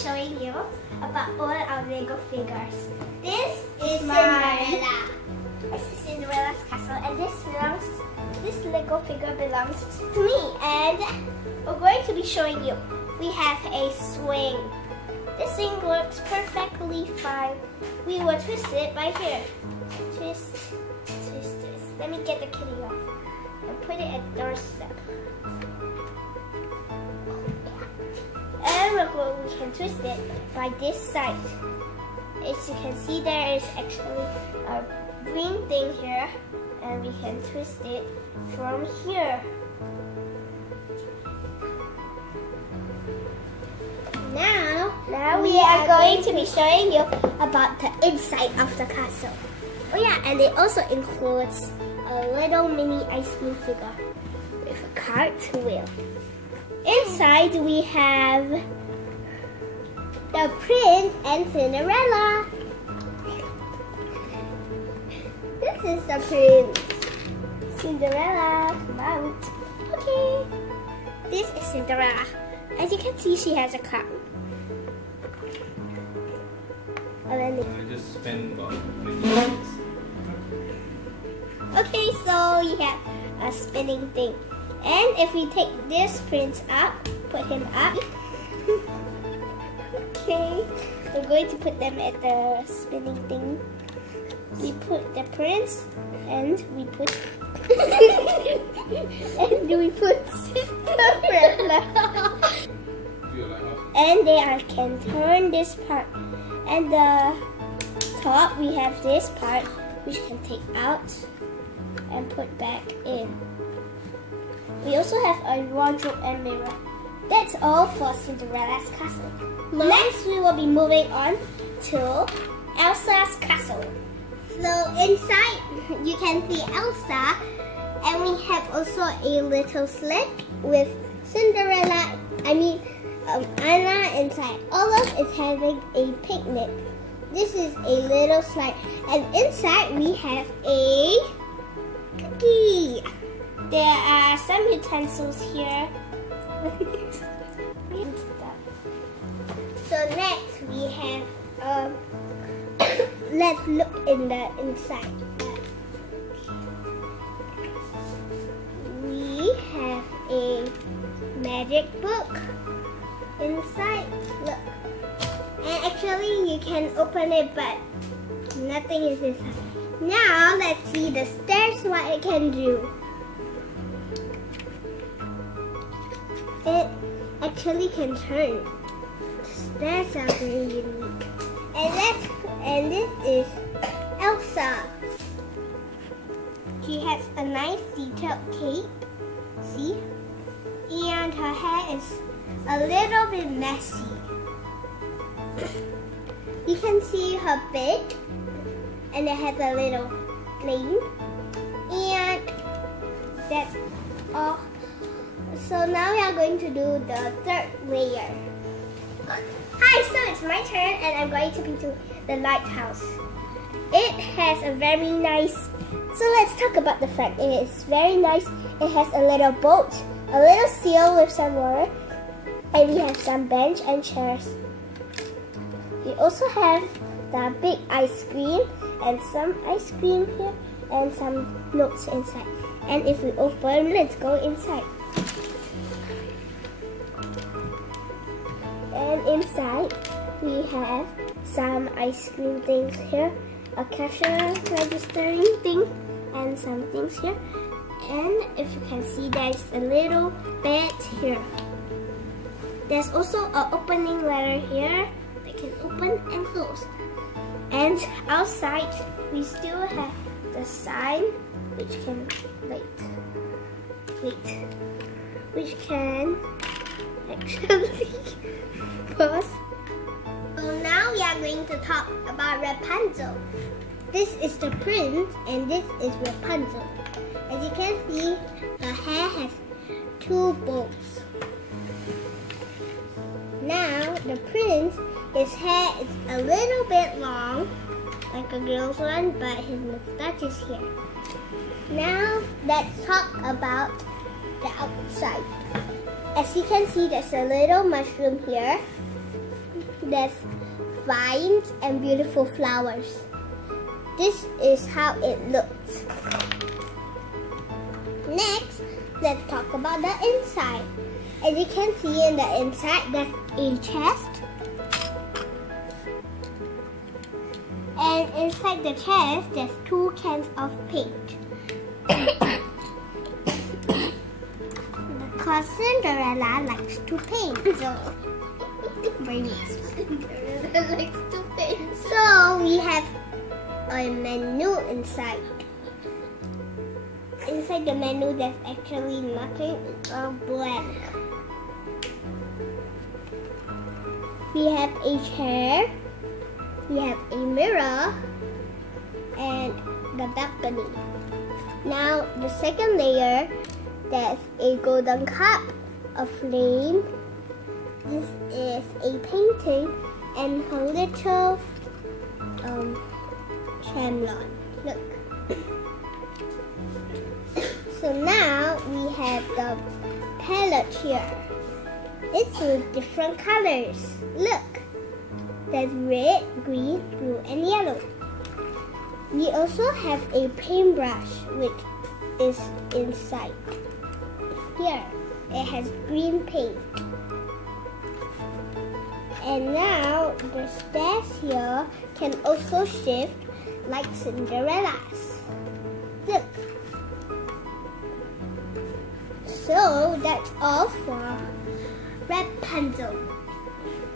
showing you about all our Lego figures. This is Cinderella. This is Cinderella's castle, and this Lego figure belongs to me. And we're going to be showing you. We have a swing. This swing works perfectly fine. We will twist it right here. Twist, twist this. Let me get the kitty off and put it at the doorstep. And we can twist it by this side. As you can see, there is actually a green thing here, and we can twist it from here. Now we are going to be showing you about the inside of the castle. Oh yeah, and it also includes a little mini ice cream figure with a cartwheel. Inside we have the Prince and Cinderella. This is the Prince. Cinderella, come out. Okay. This is Cinderella. As you can see, she has a crown. I just spend about 20 minutes. Okay, so you have a spinning thing. And if we take this prince up, put him up. Okay, we're going to put them at the spinning thing. We put the prince, and we put Cinderella. And they can turn this part. And the top, we have this part, which can take out and put back in. We also have a wardrobe and mirror. That's all for Cinderella's castle. Next, we will be moving on to Elsa's castle. So inside, you can see Elsa, and we have also a little sled with Cinderella, Anna inside. Olaf is having a picnic. This is a little slide, and inside we have a cookie. There are some utensils here. So next we have, let's look in the inside. We have a magic book inside. Look, and actually you can open it, but nothing is inside. Now let's see the stairs, what it can do. It actually can turn. The stairs are very unique. And this is Elsa. She has a nice detailed cape. See? And her hair is a little bit messy. You can see her bed, and it has a little flame. And that's all. So now we are going to do the third layer. Hi, so it's my turn, and I'm going to be to the lighthouse. It has a very nice, so let's talk about the front. It is very nice. It has a little boat, a little seal with some water, and we have some bench and chairs. We also have the big ice cream and some ice cream here and some notes inside. And if we open, let's go inside. And inside we have some ice cream things here, a cashier registering thing, and some things here. And if you can see, there's a little bed here. There's also an opening ladder here that can open and close. And outside, we still have the sign, which can, which can actually pause. So now we are going to talk about Rapunzel. This is the prince, and this is Rapunzel. As you can see, her hair has two bows. Now, the prince, his hair is a little bit long, like a girl's one, but his mustache is here. Now, let's talk about the outside. As you can see, there's a little mushroom here. there's vines and beautiful flowers. This is how it looks. Next, let's talk about the inside. As you can see in the inside, there's a chest. And inside the chest, there's 2 cans of paint. Because Cinderella likes to paint. So, Cinderella likes to paint. So, we have a menu inside. Inside the menu, there's actually nothing. It's all blank. We have a chair. We have a mirror and the balcony. Now the second layer, there's a golden cup, a flame. This is a painting and a little tremlon. Look. So now we have the palette here. It's with different colors. Look. There's red, green, blue, and yellow. We also have a paintbrush which is inside. Here, it has green paint. And now the stairs here can also shift like Cinderella's. Look. So that's all for Rapunzel.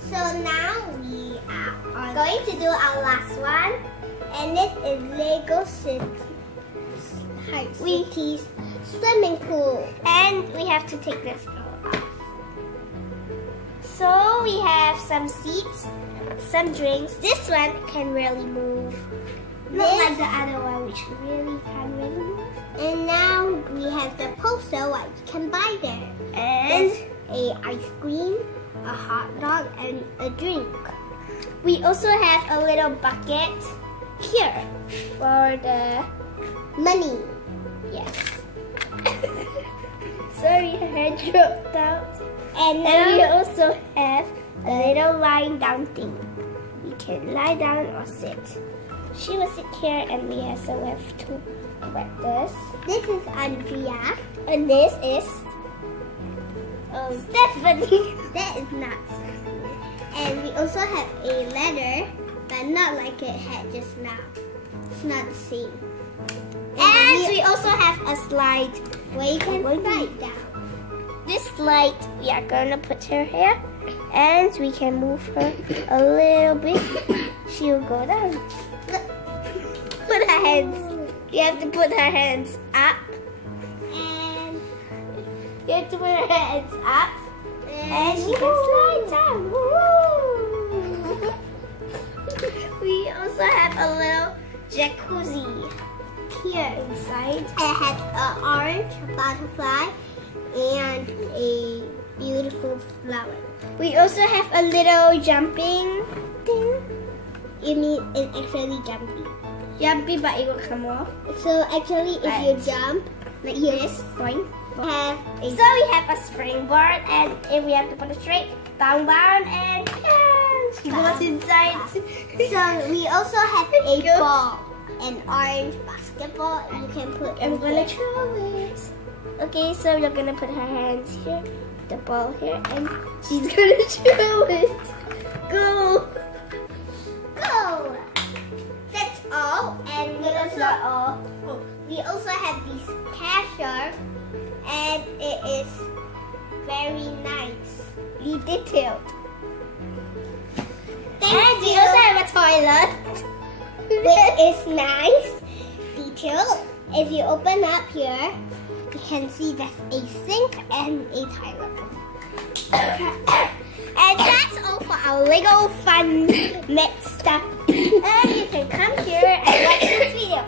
So now we are going to do our last one, and this is Lego City's swimming pool. And we have to take this off. So we have some seats, some drinks. This one can really move. Not like the other one, which really can't really move. And now we have the poster what you can buy there. And there's a ice cream, a hot dog, and a drink. We also have a little bucket here for the money. Yes. Sorry, her head dropped out. And now we also have a little lying down thing. We can lie down or sit. She will sit here, and we also have 2 characters. This is Andrea, and this is Stephanie. That is not Stephanie. And we also have a ladder, but not like it had just now. It's not the same. And we also have a slide where you can slide down. This slide, we are gonna put her here, and we can move her a little bit. She'll go down. Look. Put her hands. You have to put her hands up. And you have to put her hands up. And she can slide down. Woo! We also have a little jacuzzi here inside. It has an orange butterfly and a beautiful flower. We also have a little jumping thing. You mean it's actually jumpy. Jumpy, but it will come off. So actually, if you jump like this, boing, so we have a springboard, and if we have to put it straight, bound, and she goes inside. So we also have a ball, an orange basketball. You can put. I'm gonna throw it. Okay, so you're gonna put her hands here, the ball here, and she's gonna throw it. Go! Go! That's all, and we also have these cashiers, and it is very nicely detailed. And we also have a toilet, which is nice, detailed. If you open up here, you can see there's a sink and a toilet. And that's all for our Lego fun met stuff. And you can come here and watch this video.